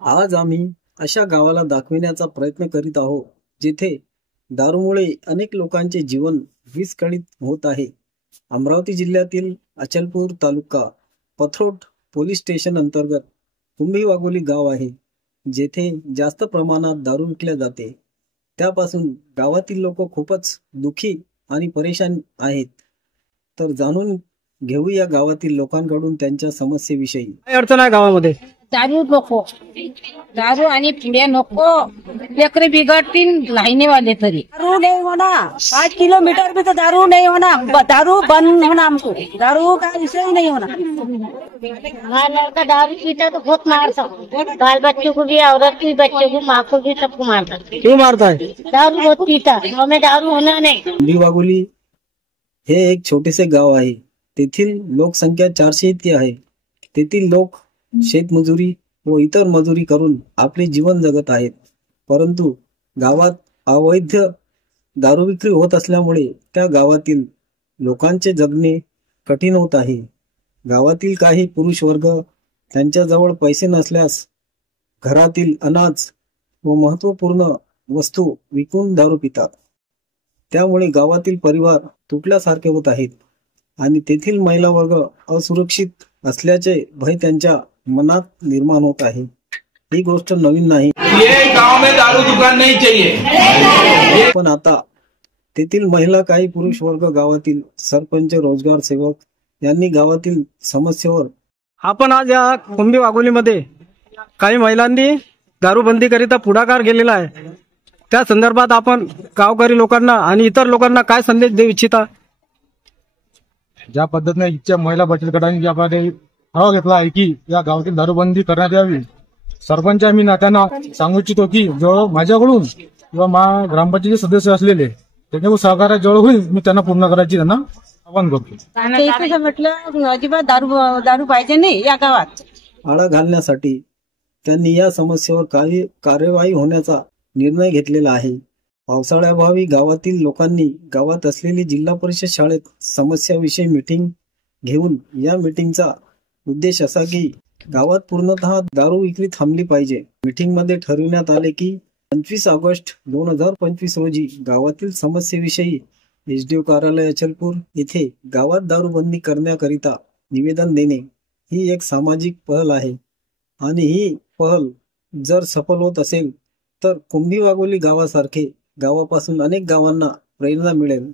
आज आम्ही अशा गावाला दाखविण्याचा प्रयत्न करीत आहोत जिथे दारूमुळे अनेक लोकांचे जीवन विस्कळीत होत आहे। अमरावती जिल्ह्यातील अचलपूर तालुका पथरोट पोलीस स्टेशन अंतर्गत कुंभी वाघोली गाव आहे, जेथे जास्त प्रमाणात दारू विकल्या जाते। त्यापासून गावातील लोक खूपच दुखी आणि परेशान आहेत। तर जाणून घेऊया गावातील लोकांकडून त्यांच्या समस्येविषयी। काय अडचण आहे गावामध्ये? दारू नको, दारू आणि पुड्या नको, लेकरे बिघडतील लाईनीवाले तरी। दारू नहीं होना, 5 किलोमीटर में तो दारू नहीं होना, दारू बंद होना हमको, दारू का विषय ही नहीं होना। हमारा लड़का दारू पीता तो बहुत मारता, बाल बच्चों को भी, औरत भी, बच्चों को, माँ को भी, सबको मारता। क्यों मारता है? दारू बहुत पीता, गाँव में दारू होना नहीं। कुंभी वाघोली हे एक छोटेसे गाव आहे। तेथील लोकसंख्या 400 इतकी आहे। तेथील लोक शेतमजुरी व इतर मजुरी करून आपले जीवन जगत आहेत, परंतु गावात अवैध दारू विक्री होत असल्यामुळे त्या गावातील लोकांचे जगणे कठीण होत आहे। गावातील काही पुरुष वर्ग त्यांच्याजवळ पैसे नसल्यास घरातील अनाज व महत्त्वपूर्ण वस्तू विकून दारू पितात। त्यामुळे गावातील परिवार तुटल्यासारखे होत आहेत आणि तेथील महिला वर्ग असुरक्षित असल्याचे भय त्यांच्या मनात निर्माण होत आहे। ही गोष्ट नवीन नाही। ये गांव में दारू दुकान नहीं चाहिए। पण आता तेथील महिला, काही पुरुष वर्ग, गावातील सरपंच, रोजगार सेवक यांनी गावातील समस्येवर आपण आज या कुंभी वाघोलीमध्ये काही महिलांनी दारूबंदी करिता पुढाकार केलेला आहे। त्या संदर्भात आपण गावकरी लोकांना आणि इतर लोकांना काय संदेश देऊ इच्छिता? ज्या पद्धतीने इच्छा महिला बचत गटाने ज्याप्रकारे ठराव घेतला आहे की या गावातील दारूबंदी करण्यात यावी, सरपंच मी नात्यानं सांगू इच्छितो की जो माझ्याकडून किंवा ग्रामपंचायतीचे सदस्य असलेले त्यांच्याकडून सहकार्य जवळ होईल मी त्यांना पूर्ण करायची त्यांना आवाहन करतो। इथे म्हटलं अजिबात दारू पाहिजे नाही या गावात। आळा घालण्यासाठी त्यांनी या समस्येवर कार्यवाही होण्याचा निर्णय घेतलेला आहे। पावसाळ्याभावी गावातील लोकांनी गावात असलेली जिल्हा परिषद शाळेत समस्याविषयी मीटिंग घेऊन या मीटिंगचा उद्देश असा की गावात पूर्णतः दारू विक्री थांबली पाहिजे। मीटिंग मध्ये ठरविण्यात आले की 25 ऑगस्ट 2025 रोजी गावातील समस्येविषयी एसडीओ कार्यालय अचलपूर येथे गावात दारूबंदी करण्याकरिता निवेदन देणे ही एक सामाजिक पहल आहे आणि ही पहल जर सफल होत असेल तर कुंभी वाघोली गावासारखे गावापासून अनेक गावांना प्रेरणा मिळेल।